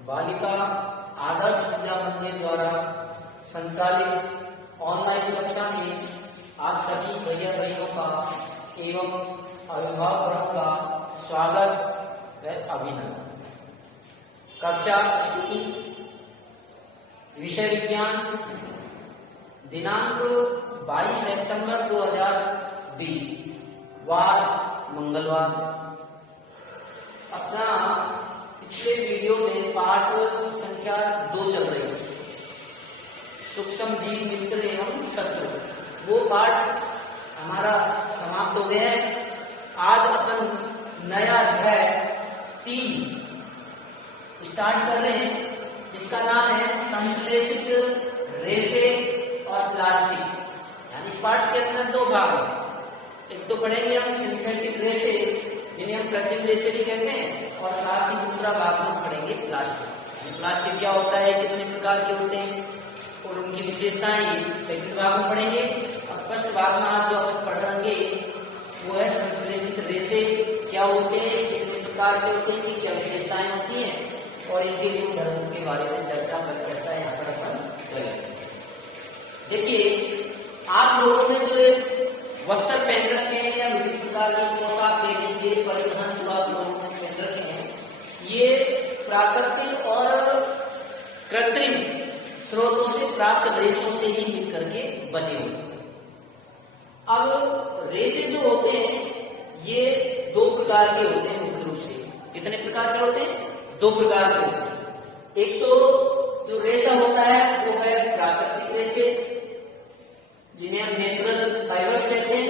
बालिका आदर्श विद्या मंदिर द्वारा संचालित ऑनलाइन कक्षा में आप सभी भैया बहनों का एवं अभिभावकों का स्वागत व अभिनंदन। कक्षा स्तुति, विषय विज्ञान, दिनांक 22 सितंबर 2020, वार मंगलवार। अपना पिछले वीडियो में पाठ संख्या 2 चल रही है, सूक्ष्म जीव मित्र एवं शत्रु। वो पाठ हमारा समाप्त हो गया है। आज अपन नया अध्याय 3 स्टार्ट कर रहे हैं, जिसका नाम है संश्लेषित रेसे और प्लास्टिक। यानी इस पाठ के अंदर 2 भाग हैं। एक तो पढ़ेंगे हम सिंथेटिक रेसे, जिन्हें हम कृत्रिम रेसे भी कहते हैं, और साथ ही दूसरा भाग में पढ़ेंगे प्लास्टिक। प्लास्टिक क्या होता है, कितने प्रकार के होते हैं और उनकी विशेषताएं सेकंड भाग में पढ़ेंगे। और फर्स्ट भाग में आज जो अपन पढ़ रहे वो है संश्लेषित रेसे क्या होते हैं, कितने प्रकार के होते हैं, क्या विशेषताएं होती हैं और इनके गुणधर्मों के बारे में चर्चा यहाँ पर अपन करेंगे। देखिए, आप लोगों ने जो वस्त्र पहन रखे हैं या विभिन्न प्रकार की पोशाक पहन लीजिए, परिधान जो आप लोगों ने पहन रखे हैं, ये प्राकृतिक और कृत्रिम स्रोतों से प्राप्त रेशों से ही मिल करके बने हुए। अब रेशे जो होते हैं ये 2 प्रकार के होते हैं मुख्य रूप से। कितने प्रकार के होते हैं? 2 प्रकार के होते हैं। एक तो जो रेशा होता है वो है प्राकृतिक रेशे, जिन्हें हम नेचुरल फाइबर्स कहते हैं।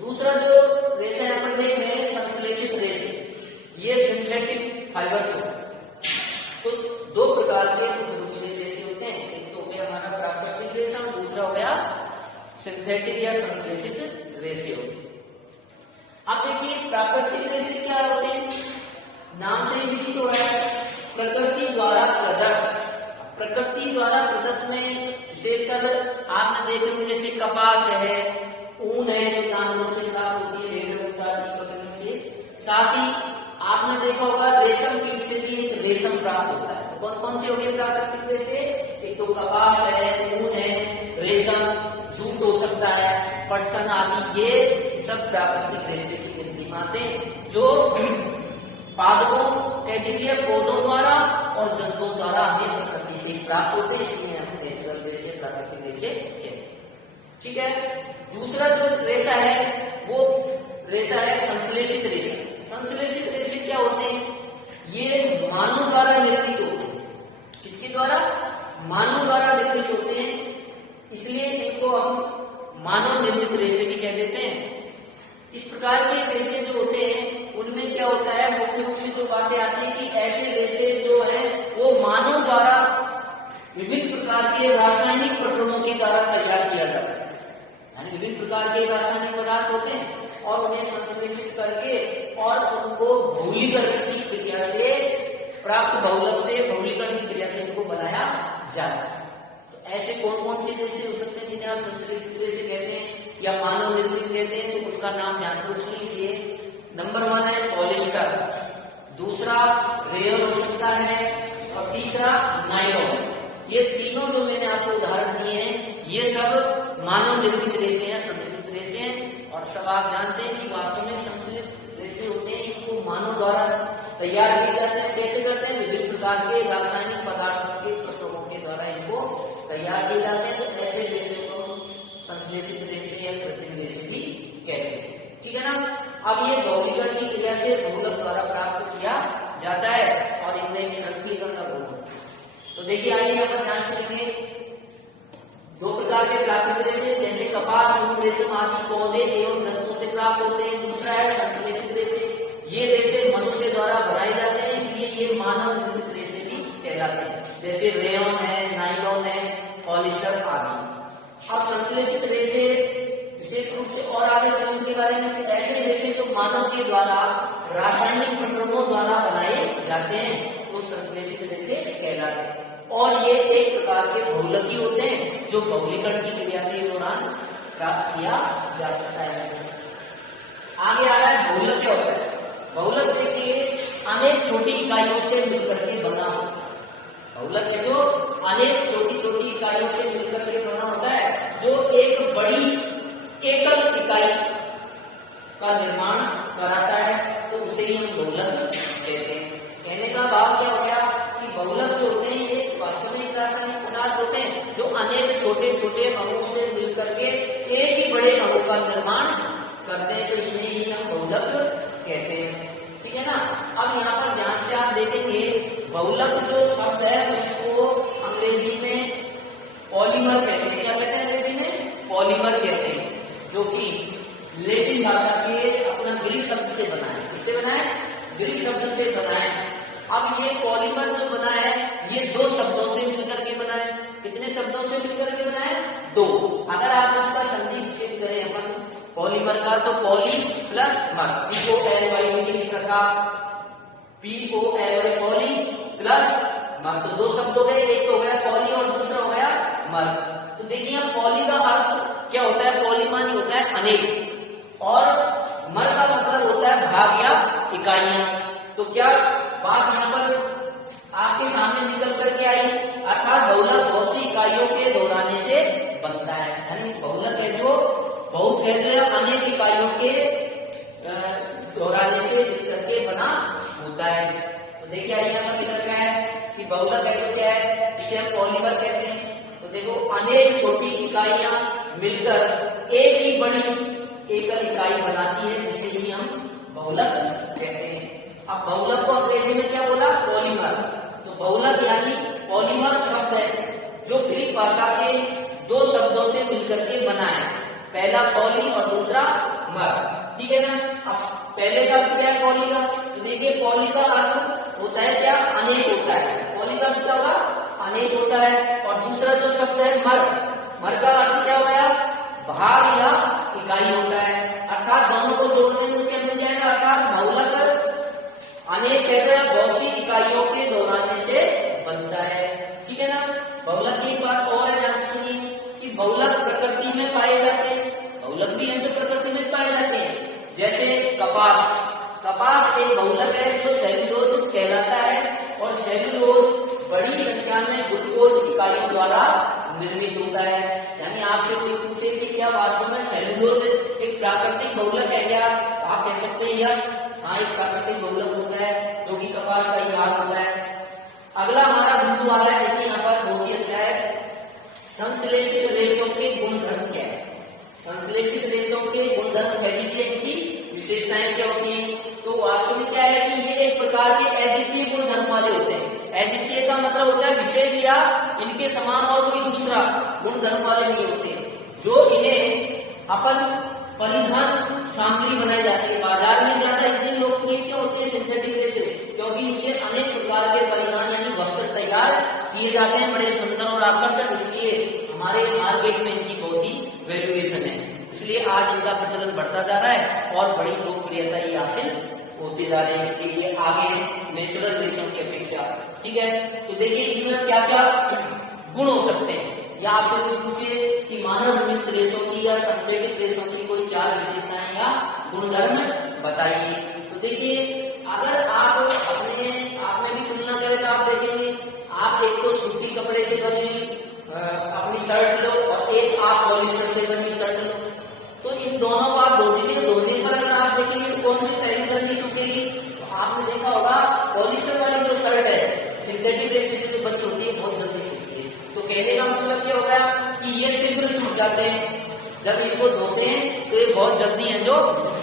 दूसरा जो रेशा यहाँ पर देख रहे हैं संश्लेषित रेशे, ये सिंथेटिक फाइबर्स होते हैं। तो 2 प्रकार के मुख्य रूप से रेशे होते हैं। एक तो हो गया हमारा प्राकृतिक रेशा, दूसरा हो गया सिंथेटिक या संश्लेषित रेशे होते हैं। अब देखिए, प्राकृतिक रेशे क्या होते हैं? नाम से ही विदित हो रहा है, प्रकृति द्वारा प्रदत्त। प्रकृति द्वारा प्रदत्त में विशेषकर आपने देखे होंगे जैसे कपास है, ऊन है जो जानवरों से प्राप्त होती है, भेड़ इत्यादि पकड़ने से। साथ ही आपने देखा होगा रेशम कीट से भी एक रेशम प्राप्त होता है। तो कौन कौन से हो गए प्राकृतिक रेशे? एक तो कपास है, ऊन है, रेशम, जूट हो सकता है, पटसन आदि, ये सब प्राकृतिक रेशे की गिनती में आते हैं, जो पादपों कह दीजिए पौधों द्वारा और जंतुओं द्वारा हमें प्रकृति से प्राप्त होते हैं, इसलिए हम नेचुरल रेशे, प्राकृतिक रेशे कहते हैं। ठीक है। दूसरा जो रेशा है वो रेशा है संश्लेषित रेशा। संश्लेषित रेशे क्या होते हैं? ये मानव द्वारा निर्मित होते हैं। किसके द्वारा? मानव द्वारा निर्मित होते हैं, इसलिए इनको हम मानव निर्मित रेशे भी कह देते हैं। इस प्रकार के रेशे जो होते हैं उनमें क्या होता है, मुख्य रूप से जो बातें आती है कि ऐसे रेशे जो है वो मानव द्वारा विभिन्न प्रकार के रासायनिक प्रकरणों के द्वारा तैयार किया जाता है। यानी विभिन्न प्रकार के रासायनिक पदार्थ होते हैं और उन्हें संश्लेषित करके और उनको बहुलीकरण की क्रिया से, प्राप्त बहुलक से बहुलीकरण की क्रिया से इनको बनाया जाता है। तो ऐसे कौन कौन से रेशे हो सकते हैं जिन्हें आप संश्लेषित रेशे कहते हैं या मानव निर्मित कहते हैं? तो उनका नाम ध्यानपूर्वक सुन लीजिए। नंबर 1 है पॉलिस्टर, दूसरा रेयन हो सकता है और तीसरा नायलॉन। ये तीनों जो मैंने आपको उदाहरण दिए हैं ये सब मानव निर्मित रेशे हैं, संश्लेषित रेशे हैं। और सब आप जानते हैं कि वास्तव में संश्लेषित रेशे होते हैं, इनको मानव द्वारा तैयार किए जाते हैं। कैसे करते हैं? विभिन्न प्रकार के रासायनिक पदार्थों के प्रक्रियाओं के द्वारा इनको तैयार किए जाते हैं। तो ऐसे रेशे को संश्लेषित रेशे या कृत्रिम रेशे भी कहते हैं। ठीक है ना। अब ये बहुलीकरण की क्रिया से बहुलक द्वारा प्राप्त किया जाता है और इनमें एक संकीर्ण का गुण होता है। तो देखिए, आइए यहाँ पर ध्यान से लिखिए। 2 प्रकार के प्राकृतिक रेशे जैसे कपास, ऊन, रेशम आदि पौधे एवं जंतुओं से प्राप्त होते हैं। दूसरा है संश्लेषित रेशे। ये रेशे मनुष्य द्वारा बनाए जाते हैं, इसलिए ये मानव निर्मित रेशे भी कहलाते हैं, जैसे रेयन है, नायलॉन है, पॉलिस्टर आदि। अब संश्लेषित रेशे विशेष रूप से और आगे समझने के बारे में, ऐसे रेशे जो मानव के द्वारा रासायनिक प्रक्रियाओं द्वारा बनाए जाते हैं वो संश्लेषित रेशे कहलाते हैं। और ये एक प्रकार के बहुलकी होते हैं जो बहुलीकरण की क्रिया के दौरान प्राप्त किया जा सकता है। आगे आ रहा है बहुलक क्या होता है। बहुलक देखिए अनेक छोटी इकाइयों से मिलकर के बना बहुलक है जो अनेक छोटी छोटी इकाइयों से मिलकर के बना होता है, जो एक बड़ी एकल इकाई का निर्माण कराता है, तो उसे ही हम बहुलक कहते हैं। कहने का भाव क्या हो गया कि बहुलक जो होते हैं ये वास्तव में रासायनिक पदार्थ होते हैं जो अनेक छोटे छोटे अणुओं से मिलकर के एक ही बड़े अणु का निर्माण करते हैं, तो इन्हें ही हम बहुलक कहते हैं। ठीक है ना। अब यहाँ पर ध्यान से आप देखेंगे, बहुलक जो शब्द है उसको अंग्रेजी में पॉलीमर कहते हैं। क्या कहते हैं अंग्रेजी में? पॉलीमर कहते हैं, जो कि लैटिन भाषा के अपना ग्रीक शब्द से बना है। किससे बना है? ग्रीक शब्द से बना है। अब ये पॉलीमर जो बना है ये दो शब्दों से मिलकर के बना है। कितने शब्दों से मिलकर के बना है? दो। अगर आप इसका संधि विच्छेद करें अपन पॉलीमर का, तो पॉली प्लस मर, POLY लिख रखा, POLY पॉली प्लस मर, तो दो शब्द हो गए, एक तो हो गया पॉली और दूसरा हो गया मर। तो देखिए पॉली का अर्थ क्या होता है? पॉली मानी होता है अनेक, और मर का मतलब होता है भाग या इकाइयां। तो क्या बात यहाँ पर आपके सामने निकल करके आई, अर्थात बहुलक बहुत सी इकाइयों के दोहराने से बनता है। यानी बहुलक है जो बहुत है जो अनेक इकाइयों के दोहराने से मिलकर के बना होता है। तो देखिए यहाँ पर लिख रखा है कि बहुलक है तो क्या है, जिसे हम पॉलीमर कहते हैं। तो देखो अनेक छोटी इकाइयां मिलकर एक ही बड़ी एकल इकाई बनाती है, जिसे ही हम बहुलक कहते हैं। अब बहुलक को अंग्रेजी में क्या बोला? पॉलीमर। तो बहुलक यानी पॉलीमर शब्द है जो ग्रीक भाषा के दो शब्दों से मिलकर के बना है, पहला पॉली और दूसरा मर। ठीक है ना। अब पहले का अर्थ क्या है पॉली का? तो देखिए पॉली का अर्थ होता है क्या? अनेक होता है। पॉली का अर्थ क्या होगा? अनेक होता है। और दूसरा जो शब्द है मर, मर का अर्थ क्या हो गया? भाग या इकाई होता है। अर्थात दोनों को जोड़ने में क्या मिल जाएगा? अर्थात बहुलक अनेक कहते हैं बहुत सी इकाइयों के दोहराने से बनता है। ठीक है ना। बहुलक की एक बात और है, ध्यान से सुनिए कि बहुलक प्रकृति में पाए जाते हैं। बहुलक भी हैं जो प्रकृति में पाए जाते हैं, जैसे कपास। कपास एक बहुलक है जो सेल्यूलोज कहलाता है, और सेल्यूलोज बड़ी संख्या में ग्लूकोज इकाइयों द्वारा निर्मित होता है। यानी आपसे कोई पूछे कि क्या वास्तव में सेल्यूलोज एक प्राकृतिक बहुलक है क्या? आप कह सकते हैं यस, हाँ एक प्राकृतिक बहुलक होता है जो कि कपास का ही भाग होता है। अगला हमारा बिंदु आ रहा है, देखिए यहाँ पर बहुत ही अच्छा है, संश्लेषित रेशों के गुणधर्म क्या है? संश्लेषित रेशों के गुणधर्म कह दीजिए, इनकी विशेषताएं क्या होती हैं? तो वास्तव में क्या है कि ये एक प्रकार के अद्वितीय गुणधर्म वाले होते हैं। अद्वितीय का मतलब होता है विशेष या इनके समान और कोई दूसरा गुणधर्म वाले नहीं होते, जो इन्हें अपन परिवहन सामग्री बनाई जाती है। बाजार में ज्यादा इतनी लोकप्रिय क्यों होती है सिंथेटिक रेशे? क्योंकि इनसे अनेक प्रकार के परिधान यानी वस्त्र तैयार किए जाते हैं, बड़े सुंदर और आकर्षक, इसलिए हमारे मार्केट में इनकी बहुत ही वैल्यूएशन है। इसलिए आज इनका प्रचलन बढ़ता जा रहा है और बड़ी लोकप्रियता ये हासिल होते जा रहे हैं, इसके लिए आगे नेचुरल रेशों की अपेक्षा। ठीक है। तो देखिए इनमें क्या क्या गुण हो सकते हैं, या आपसे कोई पूछे कि मानव निर्मित रेशों की या सिंथेटिक रेशों की कोई 4 विशेषताएं या गुणधर्म बताइए। तो देखिए अगर आप अपने आप में भी तुलना करें तो आप देखेंगे, आप एक तो सूती कपड़े से बनी अपनी शर्ट लो और एक आप पॉलिस्टर से बनी शर्ट लो, तो इन दोनों को आप धो दीजिए। धोने पर अगर आप देखेंगे तो कौन सी पहली जल्दी सूखेगी? तो आपने देखा होगा पॉलिस्टर वाली जो शर्ट है सिंथेटिक रेशे से बनी होती है, बहुत जल्दी सूखती है। तो कहने का मतलब क्या होगा कि ये शीघ्र सूख जाते हैं, जब इनको धोते हैं तो ये बहुत जल्दी है जो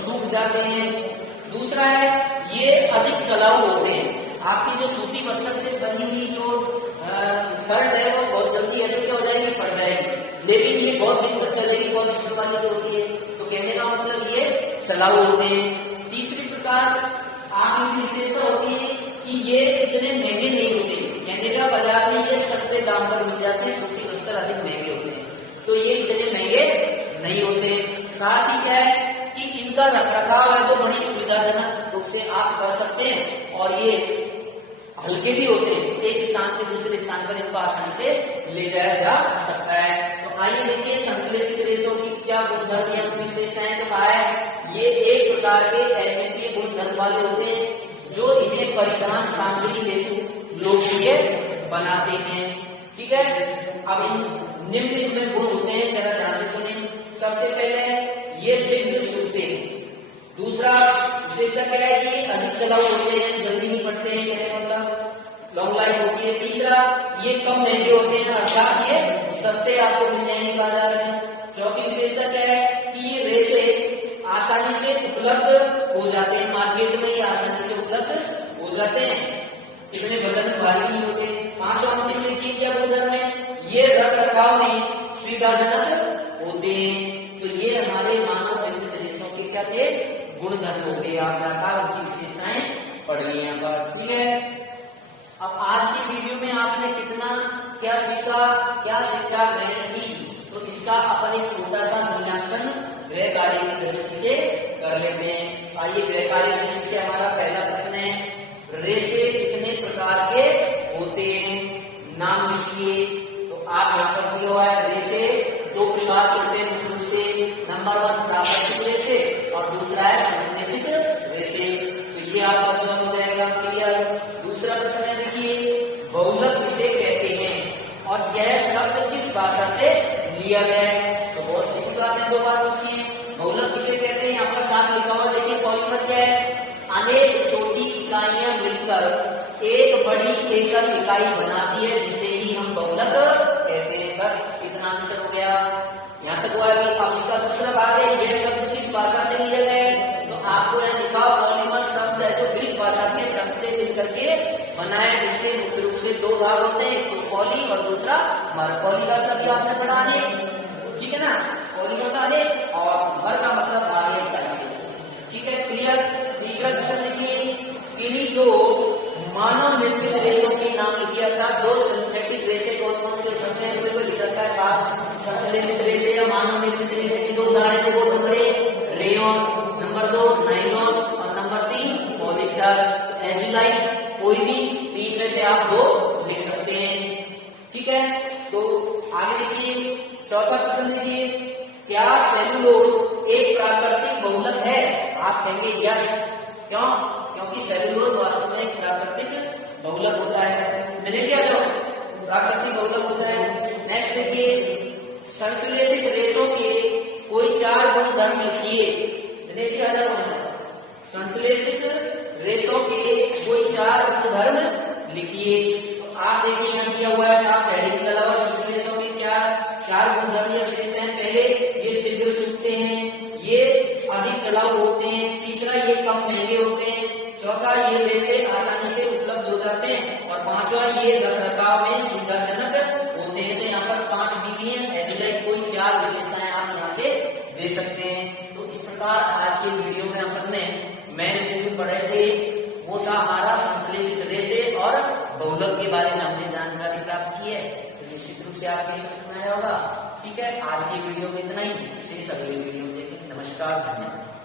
सूख जाते हैं। दूसरा है ये अधिक चलाऊ होते हैं। आपकी जो सूती वस्त्र से बनी हुई जो शर्ट है वो बहुत जल्दी है जो क्या हो जाएगी? फट जाएगी, लेकिन ये बहुत दिन तक चलेगी पॉलिस्टर वाली जो होती है। तो कहने का मतलब ये चलाऊ होते हैं। तीसरी प्रकार आपकी विशेषता होती है कि ये इतने महंगे नहीं होते। कहने का बाजार में ये सस्ते दाम पर मिल जाते हैं, सूती वस्त्र अधिक महंगे होते हैं, तो ये इतने महंगे नहीं होते। साथ ही क्या है कि इनका रखरखाव है तो बड़ी सुविधाजनक रूप से आप कर सकते हैं, और ये हल्के भी होते हैं, एक स्थान से दूसरे स्थान पर इनको आसानी से ले जाया जा सकता है। तो आइए देखिए संश्लेषित रेशों की क्या गुणधर्म या विशेषताएं। तो कहा है ये एक प्रकार के अद्वितीय गुणधर्म वाले होते हैं जो इन्हें परिधान सामग्री हेतु लोकप्रिय बनाते हैं। ठीक है, अब इन निम्नलिखित में गुण होते हैं, जरा ध्यान से सुने। सबसे पहले ये शीघ्र सूखते हैं। दूसरा विशेषता क्या है कि अधिक चलाऊ होते हैं, जल्दी नहीं बढ़ते हैं, कहने मतलब लॉन्ग लाइफ होती है। तीसरा ये कम महंगे होते हैं, अर्थात ये सस्ते आपको मिल जाएंगे बाजार में। चौथी विशेषता क्या है कि ये रेसे आसानी से उपलब्ध हो जाते हैं, मार्केट में ये आसानी से उपलब्ध हो जाते हैं, इतने वजन भारी नहीं होते। पांचवा अंतिम देखिए क्या गुणधर्म है, ये रख रखाव में सुविधाजनक होते हैं। तो ये हमारे मानव निर्मित रेशों के क्या थे, गुणधर्म हो गए। आपने उनकी विशेषताएं पढ़ ली यहाँ पर। ठीक है, अब आज की वीडियो में आपने कितना क्या सीखा, क्या शिक्षा ग्रहण की, तो इसका अपन एक छोटा सा मूल्यांकन गृह कार्य की दृष्टि से कर लेते हैं। आइए गृह कार्य की दृष्टि से हमारा पहला प्रश्न है, रेशे कितने प्रकार के होते हैं, नाम लिखिए। तो आप यहाँ पर दिया हुआ है रेशे दो प्रकार के होते हैं मुख्य रूप से। नंबर 1 प्राकृतिक रेशे और दूसरा है संश्लेषित रेशे। तो ये आपका जवाब हो जाएगा क्लियर। दूसरा प्रश्न है देखिए, बहुलक किसे कहते हैं और यह शब्द किस भाषा से लिया गया है। तो बहुत सीधी बात है, दो बार पूछिए। बहुलक किसे कहते हैं, यहाँ पर साफ लिखा हुआ देखिए, पॉलीमर क्या है, अनेक छोटी इकाइयां मिलकर एक बड़ी एकल इकाई बनाती है, जिसे ही हम बहुलक कहते हैं। बस इतना आंसर हो गया, यहाँ तक हुआ है। अब इसका दूसरा भाग है, यह शब्द किस भाषा से लिया गया है, तो आपको यहाँ लिखा पॉलीमर शब्द है, तो ग्रीक भाषा के शब्द से मिलकर के बनाए, जिसके मुख्य रूप से दो भाग होते हैं, एक तो पॉली और दूसरा मर। पॉली का मतलब आपने पढ़ा नहीं, ठीक है ना, पॉली होता है और मर का मतलब आगे इकाई से। ठीक है, क्लियर। तीसरा क्वेश्चन देखिए, किन्हीं दो मानव निर्मित रेशों के नाम लिखिए था। दो सिंथेटिक रेशे कौन कौन से होते हैं, तो लिख रखा है साथ। संश्लेषित रेशे या मानव निर्मित रेशे की दो उदाहरण देखो, नंबर 1 रेयन, नंबर 2 नायलॉन और नंबर 3 पॉलिस्टर। एजुलाइट कोई भी 3 में से आप 2 लिख सकते हैं। ठीक है, तो आगे देखिए चौथा प्रश्न देखिए, क्या सेलुलोज एक प्राकृतिक बहुलक है। आप कहेंगे यस, क्यों, क्योंकि सेलुलोज वास्तव में एक प्राकृतिक बहुलक होता है। मैंने क्या जो प्राकृतिक बहुलक होता है। नेक्स्ट देखिए, संश्लेषित रेशों के कोई 4 गुणधर्म लिखिए। संश्लेषित रेशों के कोई 4 गुणधर्म लिखिए। तो आप देखिए यहाँ दिया हुआ है साफ हेडिंग के अलावा संश्लेषों के क्या 4 गुणधर्म या विशेषताएं। पहले ये शीघ्र सूखते हैं, ये अधिक चलाऊ होते हैं, तीसरा ये कम महंगे होते हैं, चौथा ये रेशे आसानी से उपलब्ध हो जाते हैं और पांचवा ये रखरखाव में सुविधाजनक होते हैं। तो यहाँ पर 5 दी हुई है, एजुलाइट कोई 4 विशेषताएं आप यहाँ से दे सकते हैं। तो इस प्रकार आज के वीडियो में अपन ने मैंने पढ़े थे, वो था हमारा संश्लेषित रेशे और बहुलक के बारे में हमने जानकारी प्राप्त की है। तो निश्चित रूप से आपके समझ में आया होगा। ठीक है, आज की वीडियो में इतना ही, शेष अगली वीडियो में देखें। नमस्कार, धन्यवाद।